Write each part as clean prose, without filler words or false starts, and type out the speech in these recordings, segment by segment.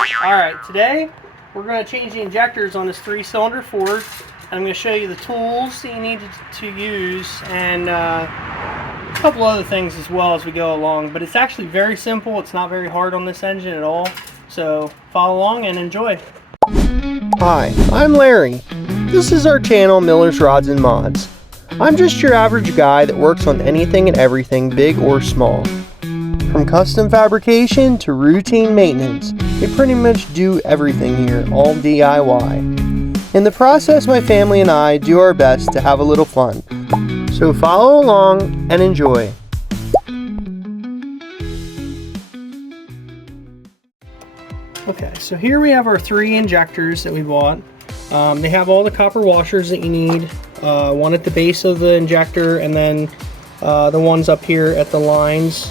Alright, today we're going to change the injectors on this 3-cylinder Ford. And I'm going to show you the tools that you need to use and a couple other things as well as we go along. But it's actually very simple. It's not very hard on this engine at all. So follow along and enjoy. Hi, I'm Larry. This is our channel, Miller's Rods and Mods. I'm just your average guy that works on anything and everything, big or small. From custom fabrication to routine maintenance, we pretty much do everything here, all DIY. In the process, my family and I do our best to have a little fun. So follow along and enjoy. Okay, so here we have our 3 injectors that we bought. They have all the copper washers that you need. One at the base of the injector, and then the ones up here at the lines,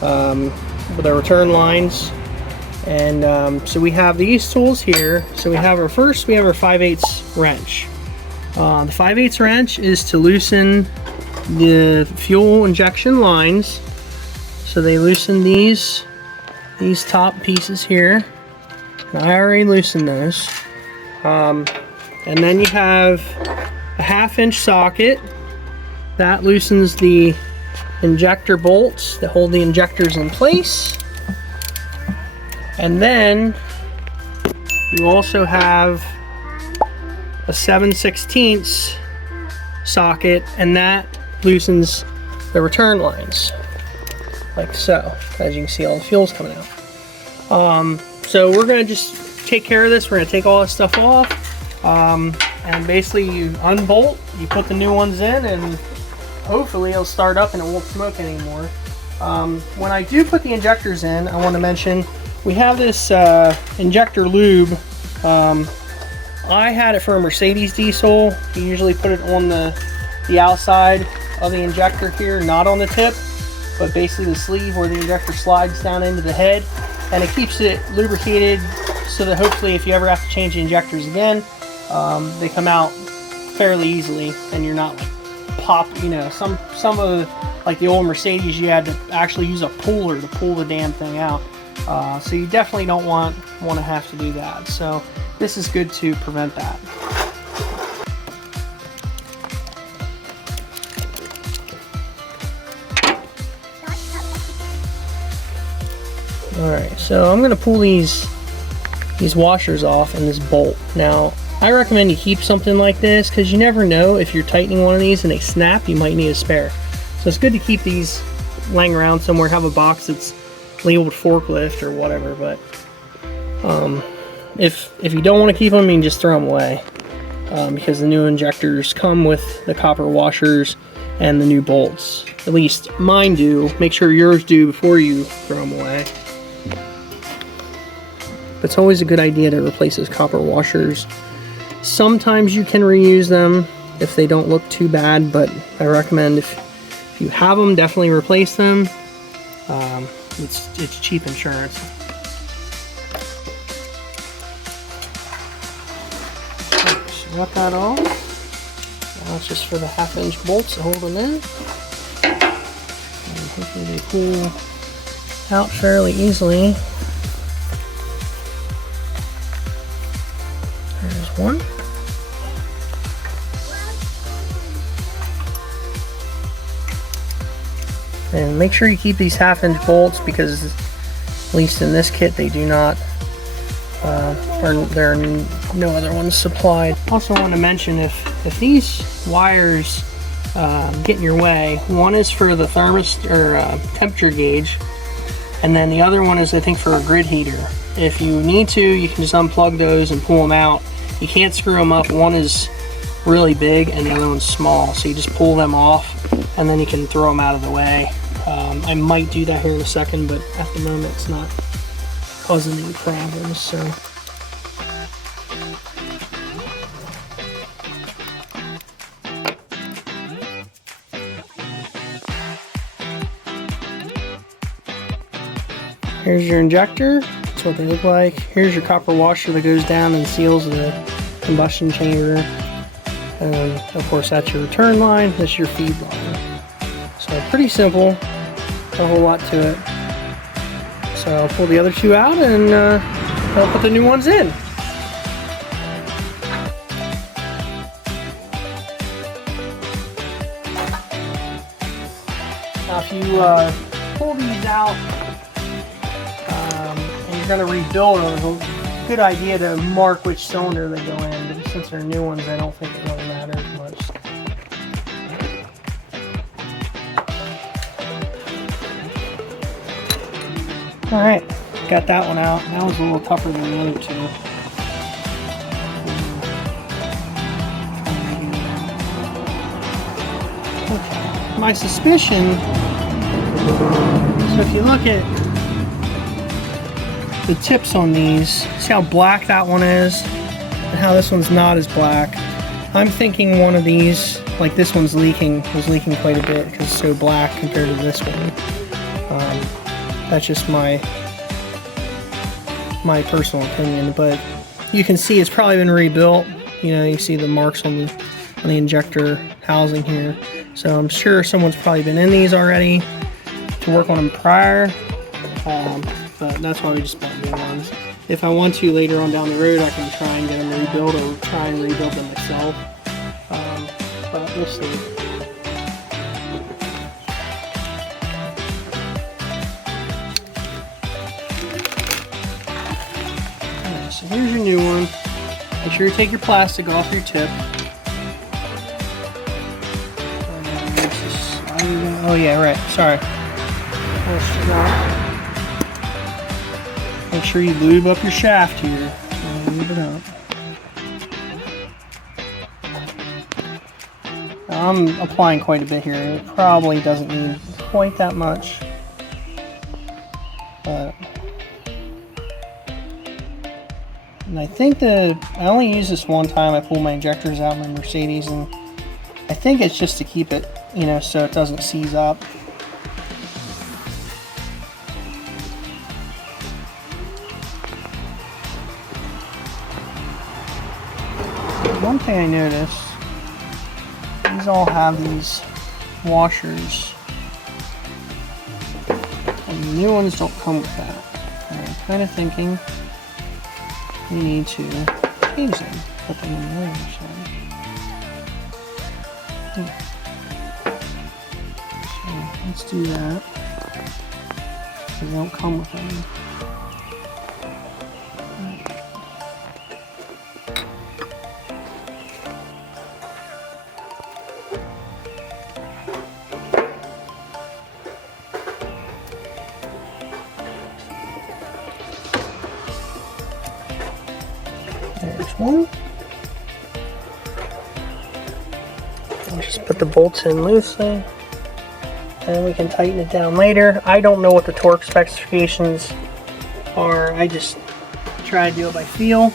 the return lines. And so we have these tools here. So we have our 5/8 wrench. The 5/8 wrench is to loosen the fuel injection lines. So they loosen these top pieces here. I already loosened those. And then you have a 1/2-inch socket that loosens the injector bolts that hold the injectors in place. And then you also have a 7/16 socket, and that loosens the return lines, like so. As you can see, all the fuel's coming out. So we're going to just take care of this. We're going to take all this stuff off, and basically you unbolt, you put the new ones in, and hopefully it'll start up and it won't smoke anymore. When I do put the injectors in, I want to mention we have this injector lube. I had it for a Mercedes diesel. You usually put it on the outside of the injector here, not on the tip, but basically the sleeve where the injector slides down into the head. And it keeps it lubricated so that hopefully if you ever have to change the injectors again, they come out fairly easily and you're not like pop, you know, some of like the old Mercedes, you had to actually use a puller to pull the damn thing out. So you definitely don't want to have to do that. So this is good to prevent that. Alright, so I'm going to pull these washers off and this bolt. Now, I recommend you keep something like this because you never know if you're tightening one of these and they snap, you might need a spare. So it's good to keep these laying around somewhere, have a box that's labeled forklift or whatever, but if you don't want to keep them, you can just throw them away because the new injectors come with the copper washers and the new bolts. At least mine do. Make sure yours do before you throw them away. It's always a good idea to replace those copper washers. Sometimes you can reuse them if they don't look too bad, but I recommend if you have them, definitely replace them. It's cheap insurance. So got that all. Now it's just for the 1/2-inch bolts to hold them in. And hopefully they pull out fairly easily. There's one. And make sure you keep these 1/2-inch bolts because, at least in this kit, they do not, or there are no other ones supplied. Also want to mention if these wires get in your way, one is for the temperature gauge, and then the other one is, I think, for a grid heater. If you need to, you can just unplug those and pull them out. You can't screw them up. One is really big and the other one's small, so you just pull them off and then you can throw them out of the way. I might do that here in a second, but at the moment it's not causing any problems. So here's your injector. That's what they look like. Here's your copper washer that goes down and seals the combustion chamber. And of course that's your return line, that's your feed line. So pretty simple, not a whole lot to it. So I'll pull the other two out and I'll put the new ones in. Now if you pull these out and you're going to rebuild them, it's a good idea to mark which cylinder they go in, but since they're new ones I don't think it really matters much. Alright, got that one out. That was a little tougher than the other two. Okay. My suspicion, so if you look at the tips on these, see how black that one is and how this one's not as black. I'm thinking one of these, like this one's leaking, was leaking quite a bit because it's so black compared to this one. That's just my personal opinion, but you can see it's probably been rebuilt. You know, you see the marks on the injector housing here. So I'm sure someone's probably been in these already to work on them prior, but that's why we just bought new ones. If I want to later on down the road, I can try and get them rebuilt or try and rebuild them myself, but we'll see. So here's your new one. Make sure you take your plastic off your tip. Oh yeah, right. Sorry. Make sure you lube up your shaft here. Lube it up. I'm applying quite a bit here. It probably doesn't need quite that much. But and I think I only use this one time. I pull my injectors out in my Mercedes, and I think it's just to keep it, you know, so it doesn't seize up. One thing I noticed, these all have these washers, and the new ones don't come with that. And I'm kind of thinking we need to change them, put them in the other side. So let's do that. They don't come with them. There's one. I'll just put the bolts in loosely, and we can tighten it down later. I don't know what the torque specifications are. I just try to do it by feel.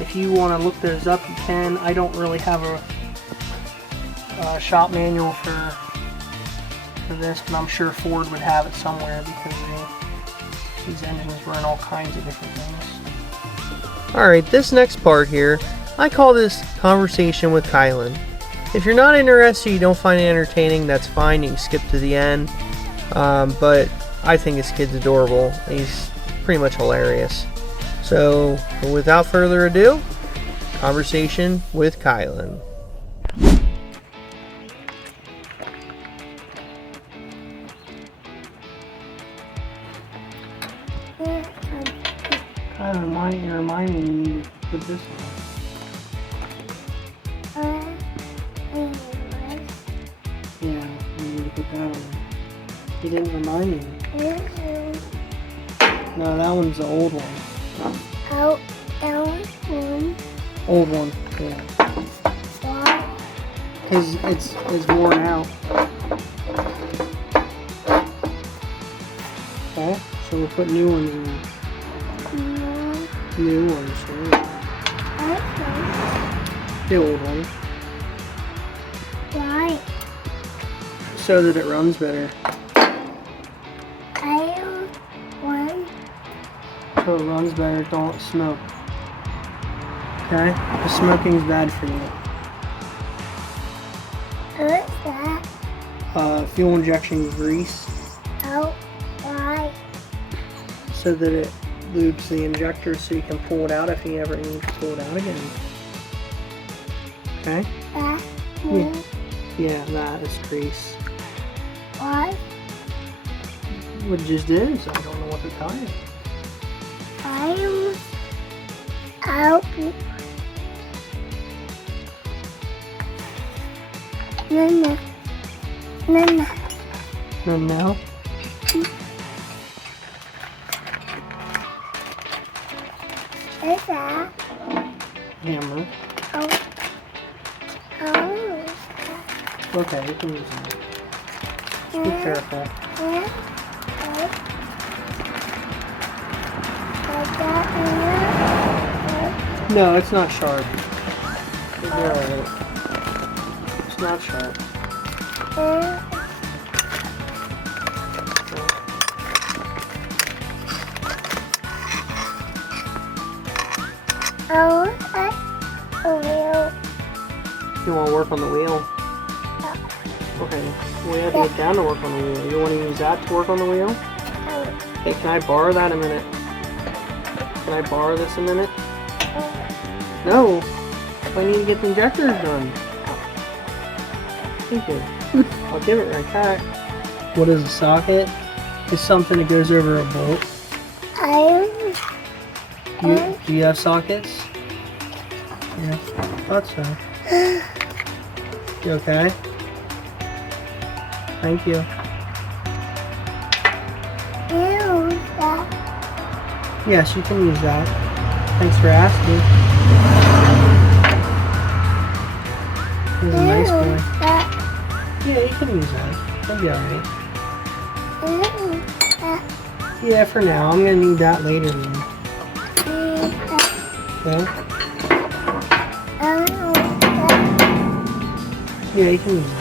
If you want to look those up, you can. I don't really have a shop manual for this, but I'm sure Ford would have it somewhere because these engines run all kinds of different things. Alright, this next part here, I call this Conversation with Kylan. If you're not interested, you don't find it entertaining, that's fine, you can skip to the end. But I think this kid's adorable. He's pretty much hilarious. So, without further ado, Conversation with Kylan. You're reminding me to put this on. Yeah, you need to put that on. You didn't remind me. No, that one's the old one. Oh, that one? Old one, yeah. Why? Because it's worn out. Okay, so we'll put new ones in. New ones, right? Okay. The old one. Why? So that it runs better. I don't want. So it runs better, don't smoke. Okay? Because smoking's bad for you. What's that? Fuel injection grease. Oh, why? So that it lubes the injector so you can pull it out if you ever need to pull it out again. Okay? That. Yeah, that is grease. Why? What it just is, I don't know what to tell you. I'm out. No. And now? What's that? Hammer. Oh. Okay, you can use that. Just be careful. No, it's not sharp. You're alright. It's not sharp. You want to work on the wheel? Okay. We have to get down to work on the wheel. You want to use that to work on the wheel? Hey, can I borrow that a minute? Can I borrow this a minute? No. I need to get the injectors done. Thank you. I'll give it right back. What is a socket? It's something that goes over a bolt. Do you have sockets? Yeah, thought so. You okay? Thank you. Yes, you can use that. Thanks for asking. He's a nice boy. Yeah, you can use that. That'll be alright. Yeah, for now. I'm gonna need that later then. Okay? Yeah, you can use that.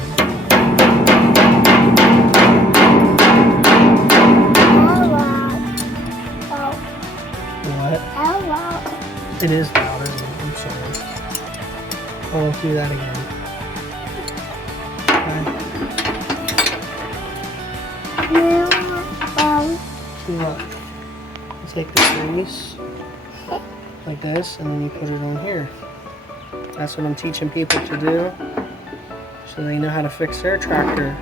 What? It is louder. I'm sorry. I won't do that again. Okay. See what? You take the grease like this, and then you put it on here. That's what I'm teaching people to do, so they know how to fix their tractor.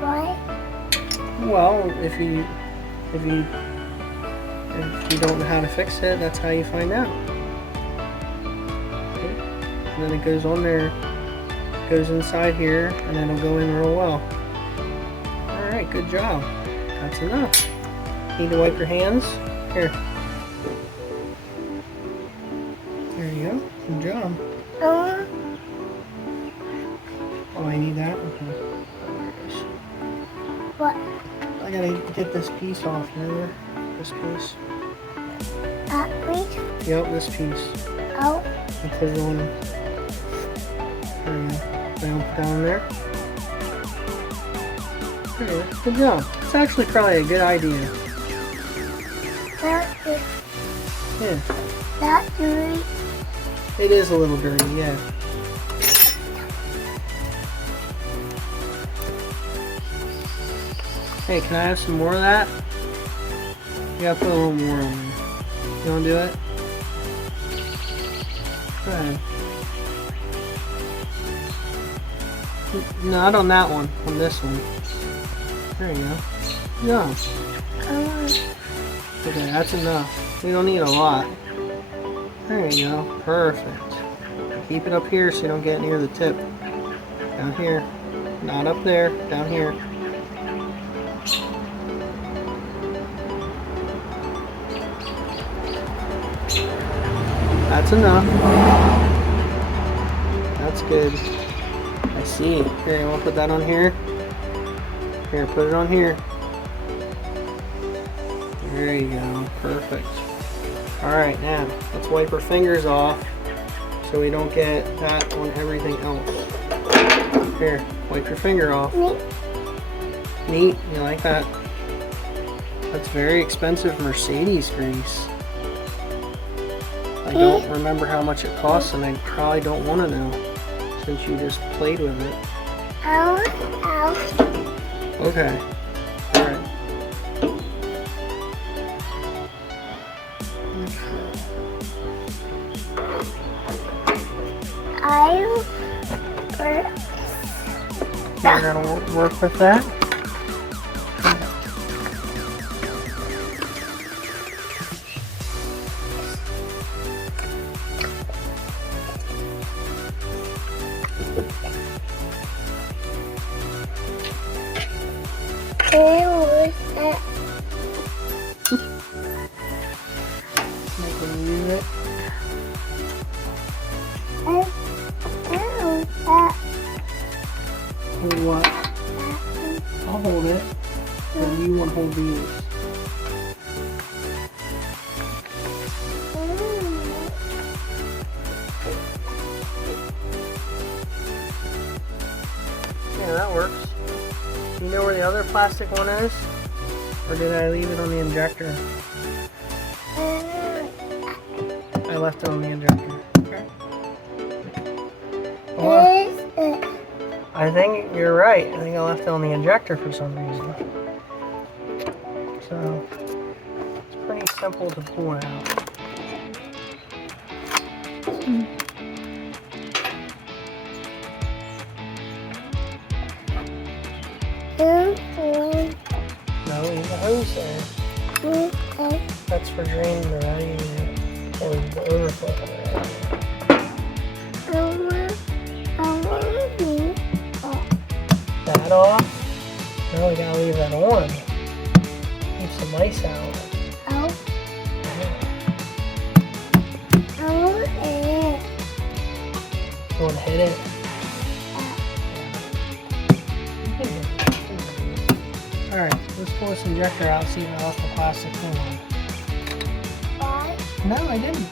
Why? Well, if you don't know how to fix it, that's how you find out. Okay. And then it goes on there, goes inside here, and it'll go in real well. Alright, good job. That's enough. Need to wipe your hands? Here. There you go. Good job. Oh, I need that? Okay. What? I gotta get this piece off here. This piece. That piece? Yep, this piece. Oh. And put it on. There you go. Now put down there. There you go. Good job. It's actually probably a good idea. That is. Yeah. That dirty. It is a little dirty, yeah. Hey, can I have some more of that? You gotta put a little more on there. You wanna do it? Go ahead. Not on that one, on this one. There you go. Yeah. Okay, that's enough. We don't need a lot. There you go. Perfect. Keep it up here so you don't get near the tip. Down here. Not up there. Down here. That's enough. That's good. I see. Here, you want to put that on here? Here, put it on here. There you go. Perfect. Alright, now, let's wipe our fingers off so we don't get that on everything else. Here, wipe your finger off. Neat. You like that? That's very expensive Mercedes grease. I don't remember how much it costs, and I probably don't want to know since you just played with it. Okay. Alright. You're gonna work with that. Make them use it. Hold what? I'll hold it. And you want to hold these. Yeah, that works. Do you know where the other plastic one is? Or did I leave it on the injector? I left it on the injector. Okay. Well, I think you're right. I think I left it on the injector for some reason. So, it's pretty simple to pull out. No, there's a hose there. That's for draining the radiator. Or the overflow. That off? No, we gotta leave that on. Keep some mice out. You wanna hit it? Alright, let's pull this injector out, see if I left the plastic thing on. No, I didn't.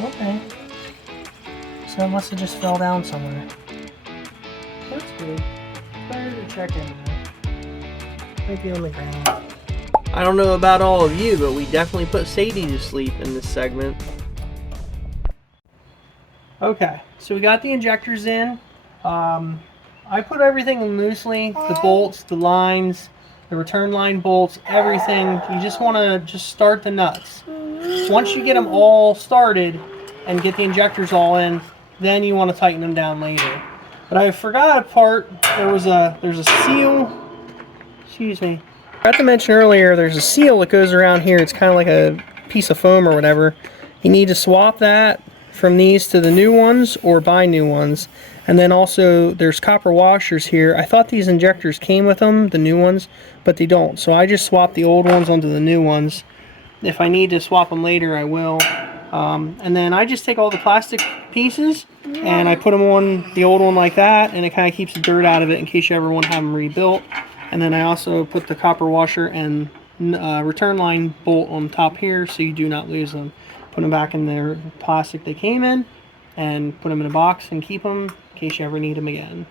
Okay. So it must have just fell down somewhere. That's good. Better to check in there. Might be on the ground. I don't know about all of you, but we definitely put Sadie to sleep in this segment. Okay, so we got the injectors in. I put everything in loosely. The bolts, the lines, the return line bolts, everything. You just want to start the nuts. Once you get them all started and get the injectors all in, then you want to tighten them down later. But I forgot a part. There's a seal. Excuse me. I forgot to mention earlier, there's a seal that goes around here. It's kind of like a piece of foam or whatever. You need to swap that from these to the new ones or buy new ones. And then also there's copper washers here. I thought these injectors came with them, the new ones, but they don't. So I just swapped the old ones onto the new ones. If I need to swap them later, I will. And then I just take all the plastic pieces and I put them on the old one like that, and it kind of keeps the dirt out of it in case you ever want to have them rebuilt. And then I also put the copper washer and return line bolt on top here so you do not lose them. Put them back in their plastic they came in and put them in a box and keep them in case you ever need them again.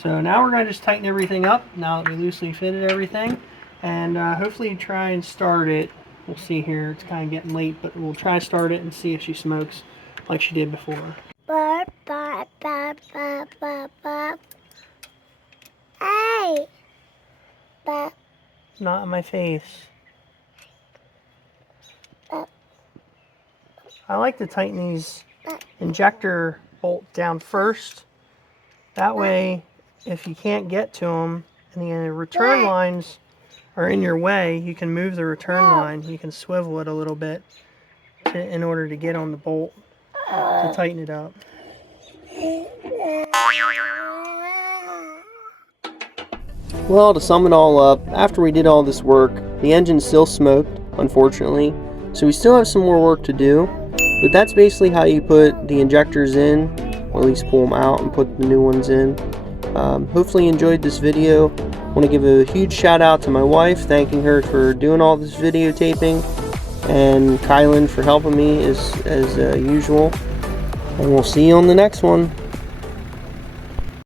So now we're going to just tighten everything up now that we loosely fitted everything, and hopefully try and start it. We'll see here, it's kind of getting late, but we'll try to start it and see if she smokes like she did before. Hey! Not in my face. I like to tighten these injector bolt down first. That way, if you can't get to them and the return lines are in your way, you can move the return line. You can swivel it a little bit in order to get on the bolt to tighten it up. Well, to sum it all up, after we did all this work, the engine still smoked, unfortunately, so we still have some more work to do. But that's basically how you put the injectors in, or at least pull them out and put the new ones in. Hopefully you enjoyed this video. I want to give a huge shout out to my wife, thanking her for doing all this videotaping, and Kylan for helping me as usual. And we'll see you on the next one.